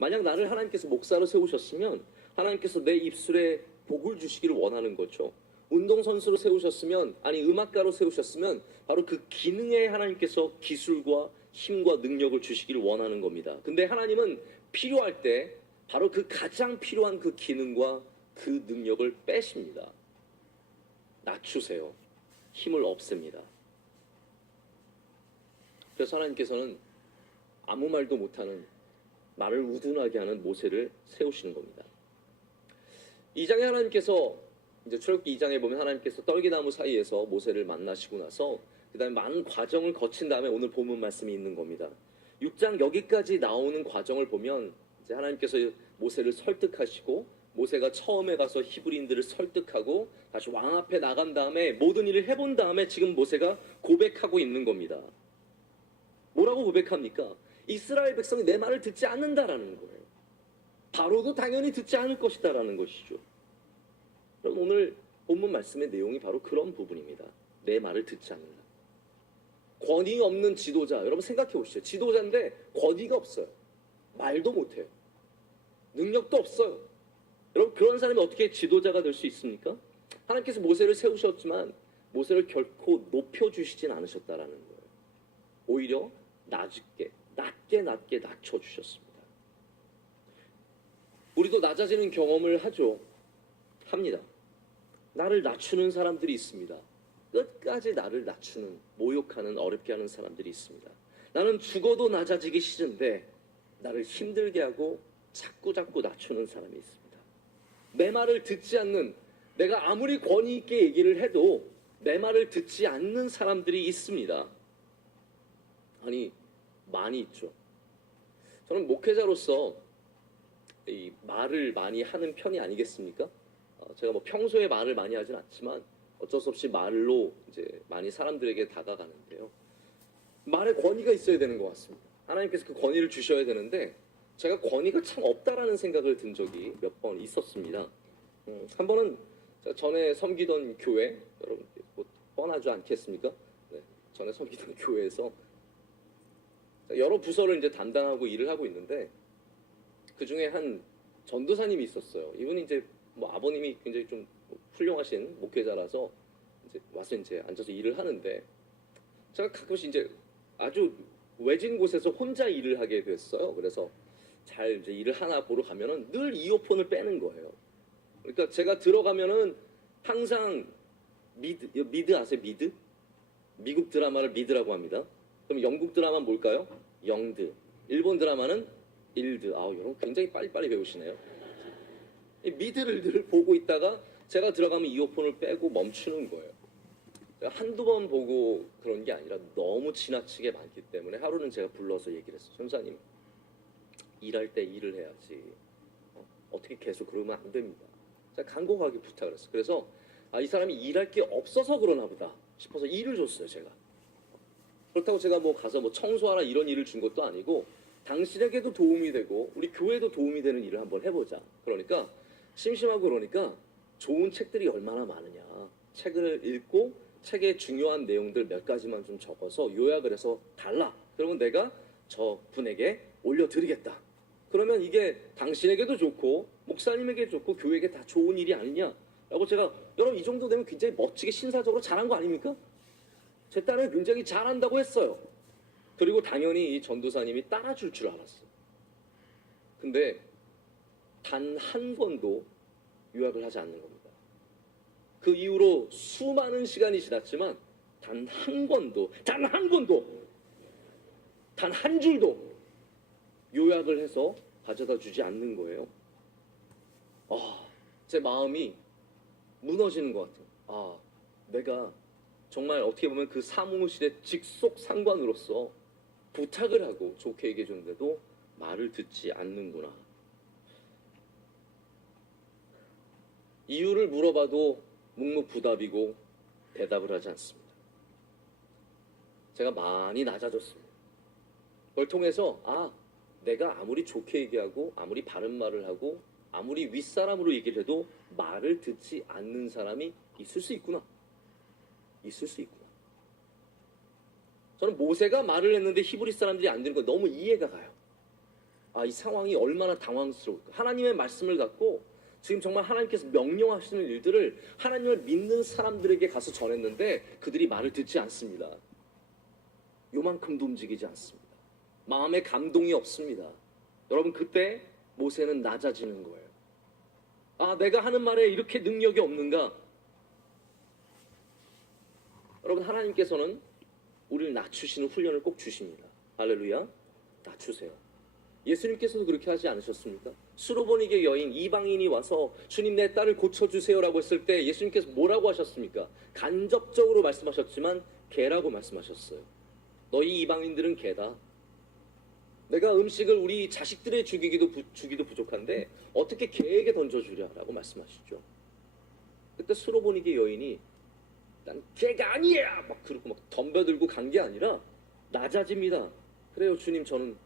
만약 나를 하나님께서 목사로 세우셨으면 하나님께서 내 입술에 복을 주시기를 원하는 거죠. 운동선수로 세우셨으면, 아니 음악가로 세우셨으면 바로 그 기능에 하나님께서 기술과 힘과 능력을 주시기를 원하는 겁니다. 근데 하나님은 필요할 때 바로 그 가장 필요한 그 기능과 그 능력을 빼십니다. 낮추세요. 힘을 없앱니다. 그래서 하나님께서는 아무 말도 못하는, 말을 우둔하게 하는 모세를 세우시는 겁니다. 2장에 하나님께서, 이제 출애굽기 2장에 보면 하나님께서 떨기나무 사이에서 모세를 만나시고 나서 그 다음에 많은 과정을 거친 다음에 오늘 본문 말씀이 있는 겁니다. 6장 여기까지 나오는 과정을 보면 이제 하나님께서 모세를 설득하시고, 모세가 처음에 가서 히브리인들을 설득하고 다시 왕 앞에 나간 다음에 모든 일을 해본 다음에 지금 모세가 고백하고 있는 겁니다. 뭐라고 고백합니까? 이스라엘 백성이 내 말을 듣지 않는다라는 거예요. 바로도 당연히 듣지 않을 것이다라는 것이죠. 그럼 오늘 본문 말씀의 내용이 바로 그런 부분입니다. 내 말을 듣지 않는다. 권위 없는 지도자, 여러분 생각해 보시죠. 지도자인데 권위가 없어요. 말도 못해요. 능력도 없어요. 여러분 그런 사람이 어떻게 지도자가 될 수 있습니까? 하나님께서 모세를 세우셨지만 모세를 결코 높여주시진 않으셨다라는 거예요. 오히려 낮게 낮춰주셨습니다. 우리도 낮아지는 경험을 합니다. 나를 낮추는 사람들이 있습니다. 끝까지 나를 낮추는, 모욕하는, 어렵게 하는 사람들이 있습니다. 나는 죽어도 낮아지기 싫은데 나를 힘들게 하고 자꾸 낮추는 사람이 있습니다. 내 말을 듣지 않는, 내가 아무리 권위 있게 얘기를 해도 내 말을 듣지 않는 사람들이 있습니다. 아니, 많이 있죠. 저는 목회자로서 이 말을 많이 하는 편이 아니겠습니까? 제가 뭐 평소에 말을 많이 하진 않지만 어쩔 수 없이 말로 이제 많이 사람들에게 다가가는데요. 말에 권위가 있어야 되는 것 같습니다. 하나님께서 그 권위를 주셔야 되는데 제가 권위가 참 없다라는 생각을 든 적이 몇 번 있었습니다. 한 번은 제가 전에 섬기던 교회, 여러분 뭐 뻔하지 않겠습니까? 네, 전에 섬기던 교회에서 여러 부서를 이제 담당하고 일을 하고 있는데 그 중에 한 전도사님이 있었어요. 이분이 이제 뭐 아버님이 굉장히 좀 훌륭하신 목회자라서 이제 와서 이제 앉아서 일을 하는데 제가 가끔씩 이제 아주 외진 곳에서 혼자 일을 하게 됐어요. 그래서 잘 이제 일을 하나 보러 가면은 늘 이어폰을 빼는 거예요. 그러니까 제가 들어가면은 항상 미드 아세요? 미드? 미국 드라마를 미드라고 합니다. 그럼 영국 드라마는 뭘까요? 영드. 일본 드라마는 일드. 여러분 굉장히 빨리빨리 배우시네요. 이 미드를 늘 보고 있다가 제가 들어가면 이어폰을 빼고 멈추는 거예요. 한두 번 보고 그런 게 아니라 너무 지나치게 많기 때문에 하루는 제가 불러서 얘기를 했어요. 전사님, 일할 때 일을 해야지. 어떻게 계속 그러면 안 됩니다. 제가 간곡하게 부탁을 했어요. 그래서 이 사람이 일할 게 없어서 그러나 보다 싶어서 일을 줬어요, 제가. 그렇다고 제가 뭐 가서 뭐 청소하라 이런 일을 준 것도 아니고 당신에게도 도움이 되고 우리 교회도 도움이 되는 일을 한번 해보자. 그러니까 심심하고 그러니까 좋은 책들이 얼마나 많으냐. 책을 읽고 책의 중요한 내용들 몇 가지만 좀 적어서 요약을 해서 달라. 그러면 내가 저 분에게 올려드리겠다. 그러면 이게 당신에게도 좋고 목사님에게 좋고 교회에게 다 좋은 일이 아니냐. 라고 제가 여러분 이 정도 되면 굉장히 멋지게 신사적으로 잘한 거 아닙니까? 제 딸은 굉장히 잘한다고 했어요. 그리고 당연히 이 전도사님이 따라줄 줄 알았어요. 근데 단 한 번도 요약을 하지 않는 겁니다. 그 이후로 수많은 시간이 지났지만 단 한 번도 단 한 줄도 요약을 해서 가져다 주지 않는 거예요. 제 마음이 무너지는 것 같아요. 내가 정말 어떻게 보면 그 사무실의 직속 상관으로서 부탁을 하고 좋게 얘기해 줬는데도 말을 듣지 않는구나. 이유를 물어봐도 묵묵부답이고 대답을 하지 않습니다. 제가 많이 낮아졌습니다. 그걸 통해서 내가 아무리 좋게 얘기하고 아무리 바른 말을 하고 아무리 윗사람으로 얘기를 해도 말을 듣지 않는 사람이 있을 수 있구나. 저는 모세가 말을 했는데 히브리 사람들이 안 듣는 거 너무 이해가 가요. 이 상황이 얼마나 당황스러울까. 하나님의 말씀을 갖고 지금 정말 하나님께서 명령하시는 일들을 하나님을 믿는 사람들에게 가서 전했는데 그들이 말을 듣지 않습니다. 요만큼도 움직이지 않습니다. 마음에 감동이 없습니다. 여러분, 그때 모세는 낮아지는 거예요. 내가 하는 말에 이렇게 능력이 없는가? 여러분, 하나님께서는 우리를 낮추시는 훈련을 꼭 주십니다. 할렐루야. 낮추세요. 예수님께서도 그렇게 하지 않으셨습니까? 수로보니게 여인 이방인이 와서 주님 내 딸을 고쳐주세요라고 했을 때 예수님께서 뭐라고 하셨습니까? 간접적으로 말씀하셨지만 개라고 말씀하셨어요. 너희 이방인들은 개다. 내가 음식을 우리 자식들에 주기도 부족한데 어떻게 개에게 던져주랴라고 말씀하시죠. 그때 수로보니게 여인이 난 개가 아니야 막 그러고 막 덤벼들고 간 게 아니라 낮아집니다. 그래요 주님, 저는